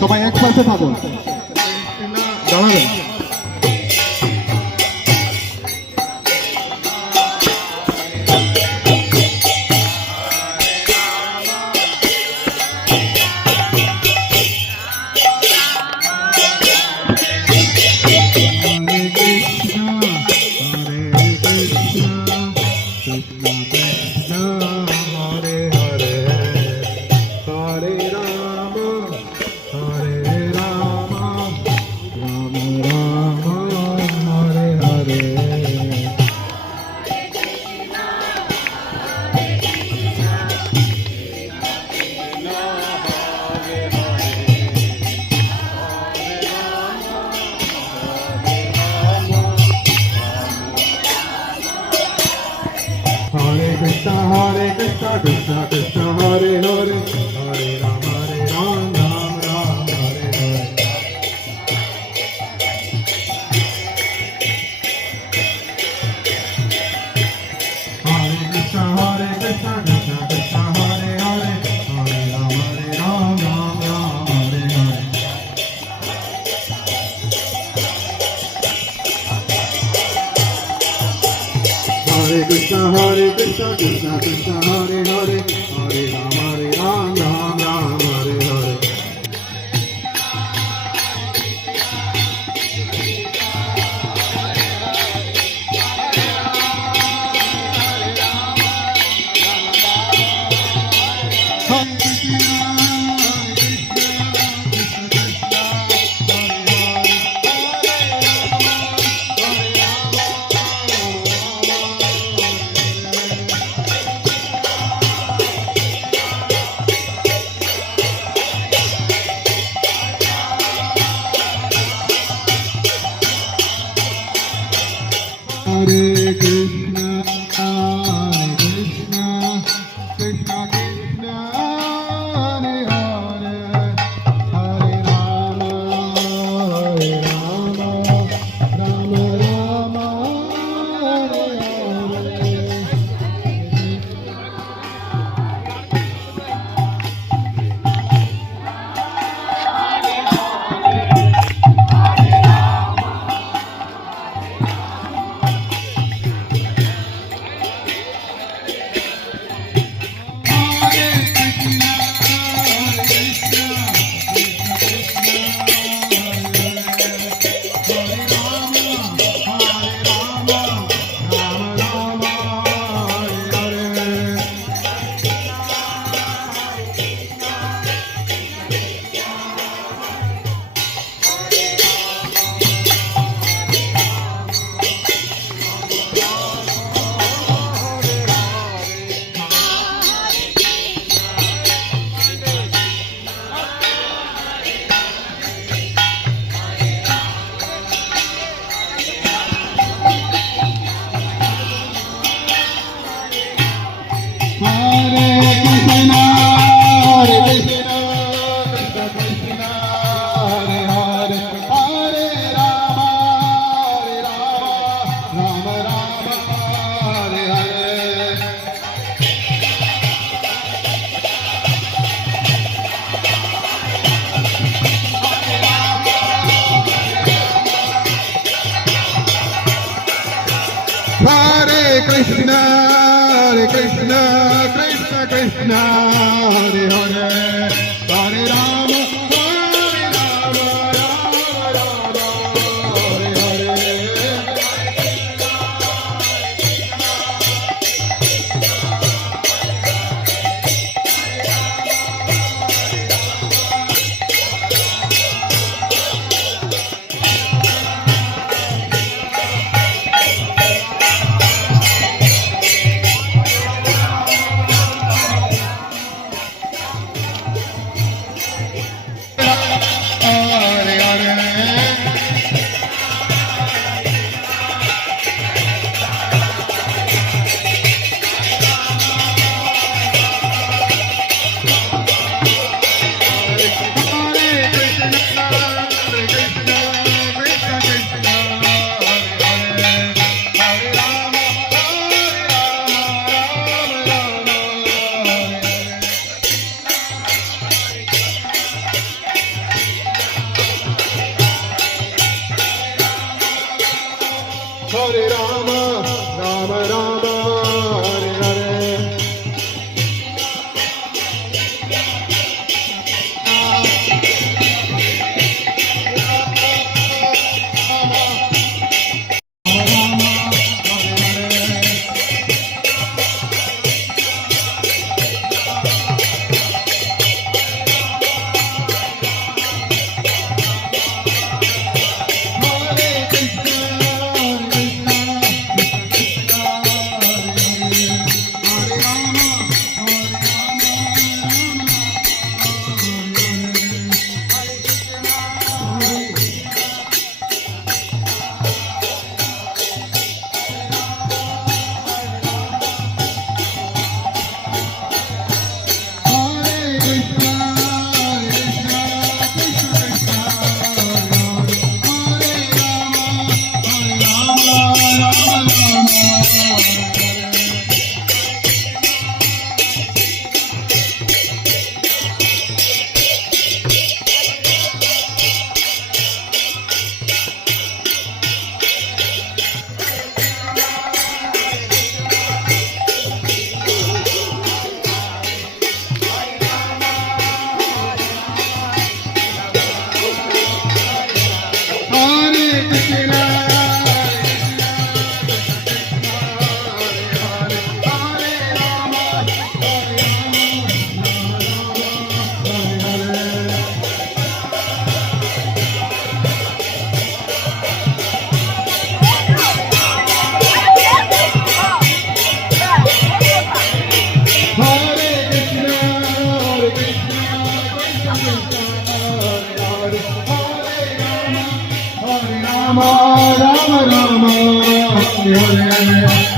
সবাই একসাথে থাকুন, দাঁড়াবেন। Hare Krishna, Krishna Krishna, Hare Hare, Hare Ram, Ram Ram, Hare Hare. Hare Krishna, Krishna Krishna, Hare Hare, Hare Ram, Ram Ram, Hare Hare. Hare Krishna, Krishna Krishna, Hare Hare, Hare Ram, Ram Ram, Hare Hare. Hare Krishna, Krishna Krishna, Hare Hare, Hare Rama, Rama Rama, Hare Hare. Krishna, Hare Krishna, Krishna Krishna, Hare Hare, Hare Rama, Rama Rama, Hare Hare. Hare Rama, Rama Rama, Hare Hare. Rama Rama Rama Hare Hare.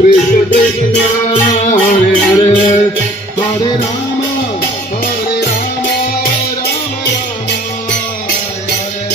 Krishna Krishna Hare Hare Hare Rama Hare Rama Rama Rama Hare Hare.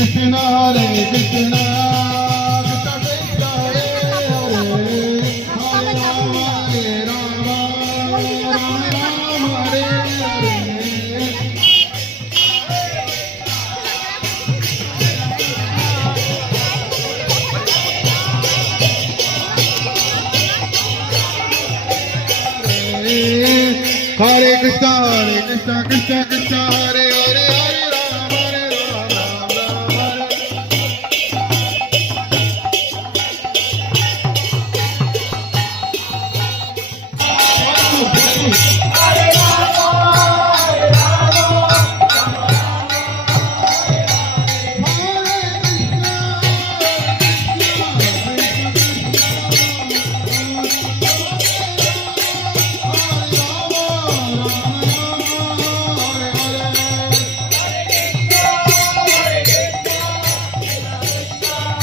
Krishna Hare Krishna Krishna Krishna Hare Hare Hare Rama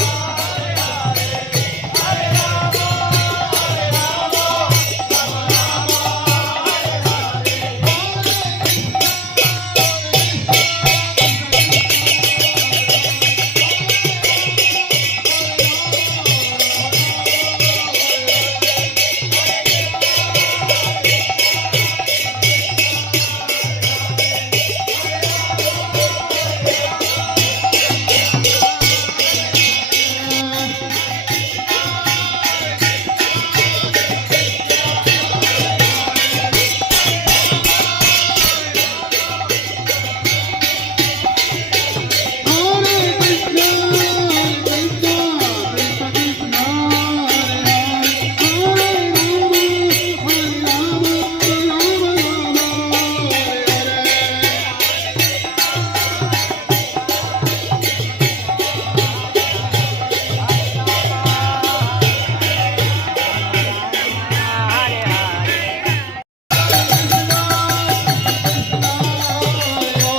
Rama Rama Hare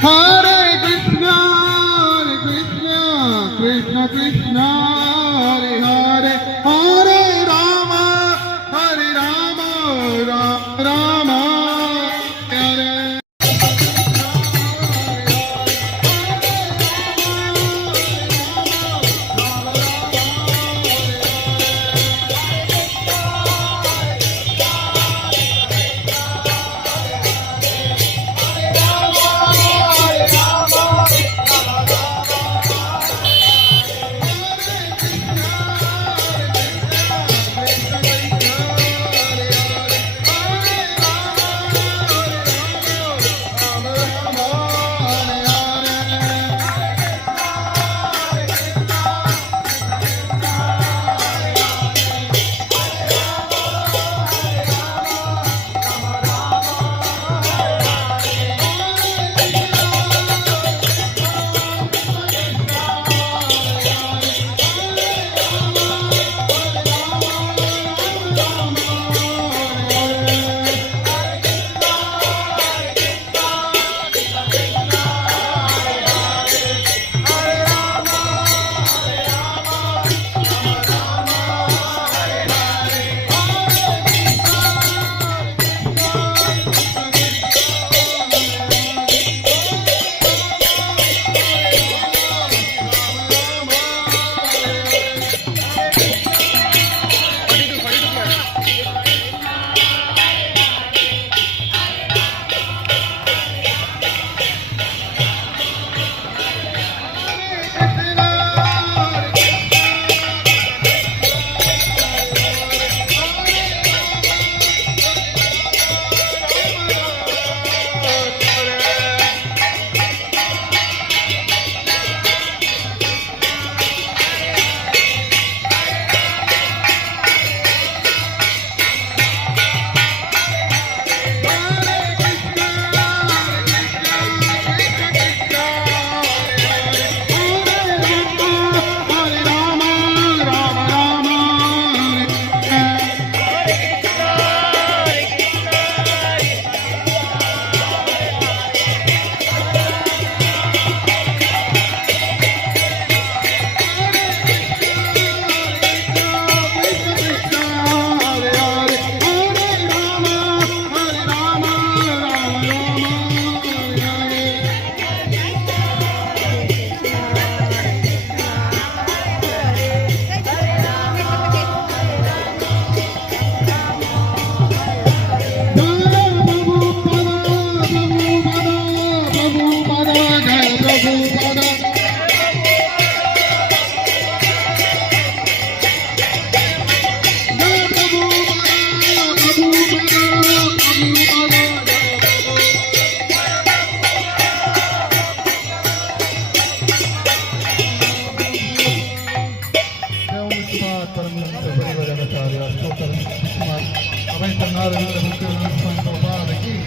Hare Hare Krishna Krishna Krishna Hare Hare Hare Rama Rama Rama Hare Krishna Krishna Krishna Hare Hare Hare Rama Rama Rama Hare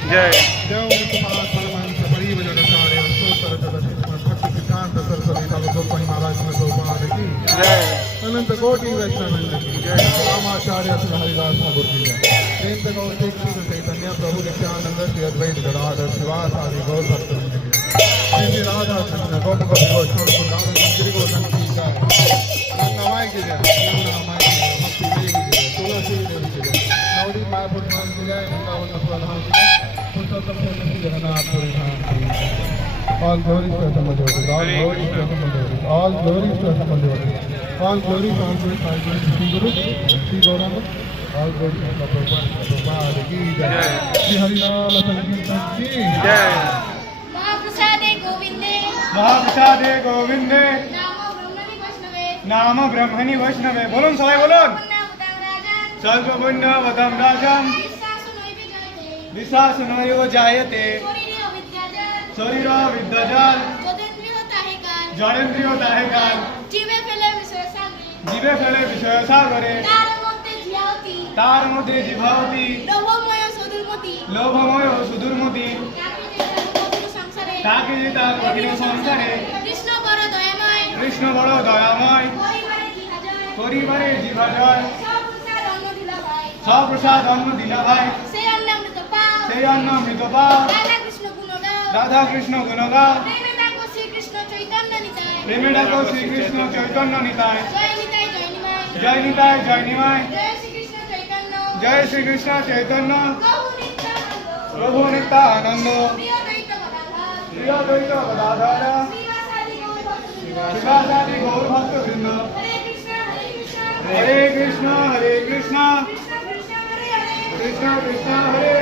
जय जय अनंत कोटि वैष्णव जय रामाचार्य श्री हरिदास ठाकुर की जय जयंत गौर चैतन्य प्रभु नित्यानंद श्री अद्वैत गदाधर शिवास आदि गौर भक्तवृंद की जय श्री राधा कृष्ण गोप गोपी गिरी गोवर्धन की जय नवाई की जय नमाई की जय भक्ति देवी की जय तुलसी देवी की जय नवदीप मायापुर धाम की जय वृंदावन प्रधान की जय पुरुषोत्तम श्री जगन्नाथ पुरी धाम की जय All glory to the Majority. All glory to the Majority. All glory to the Majority. All glory to all glory to Sri Guru, Sri Gauranga. All glory to the Prabhupada ki jai. Sri Harinam Sankirtan ki जय महाप्रसादे गोविंदे महाप्रसादे गोविंदे नामो ब्रह्मणि वैष्णवे नाम ब्रह्मणि वैष्णवे बोलুন সবাই বলুন पुण्यवतां राजन् सर्वपुण्य वदम राजम विश्वासु नैव विश्वास जायते जायते शरीरे अविद्याजाल शरीर विद्याजाल जदेन्द्रिय ताहेकाल জড়েন্দ্রিয় তাহেকাল जीवे फेले विषय सागरे জীবে ফেলে বিষয় সাগরে तार मध्य धियावती তার মধ্যে জিভাবতী लोभमय सदुर्मति লোভময় ও সুদূরমতি संसारे তাকে যে তার কঠিন সংসারে कृष्ण बर दयामय কৃষ্ণ বড় দয়াময় परिवारे जिहाजय পরিবারে জিভা জয় सब प्रसाद अन्न दिला भाई সব প্রসাদ অন্ন দিলা ভাই से अन्न अमृत पाओ সেই অন্ন মৃত পাও राधा कृष्ण गुण गाओ রাধা কৃষ্ণ গুণগাও प्रेमे डाको श्री कृष्ण चैतन्य निताय প্রেমে ডাকো শ্রীকৃষ্ণ চৈতন্য নিতায় जय निताय जय निमाय জয় নিতায় জয় নিমায় जय श्री कृष्ण चैतन्य জয় শ্রীকৃষ্ণ চৈতন্য प्रभु नित्यानंद প্রভু নিত্যানন্দ प्रिय द्वैत गदाधर প্রিয় দ্বৈত গদাধর श्रीवासादि गौर भक्तवृंद শিবাচারি গৌর ভক্তবৃন্দ हरे कृष्ण হরে কৃষ্ণ हरे कृष्ण কৃষ্ণ কৃষ্ণ कृष्ण कृष्ण हरे हरे কৃষ্ণ কৃষ্ণ হরে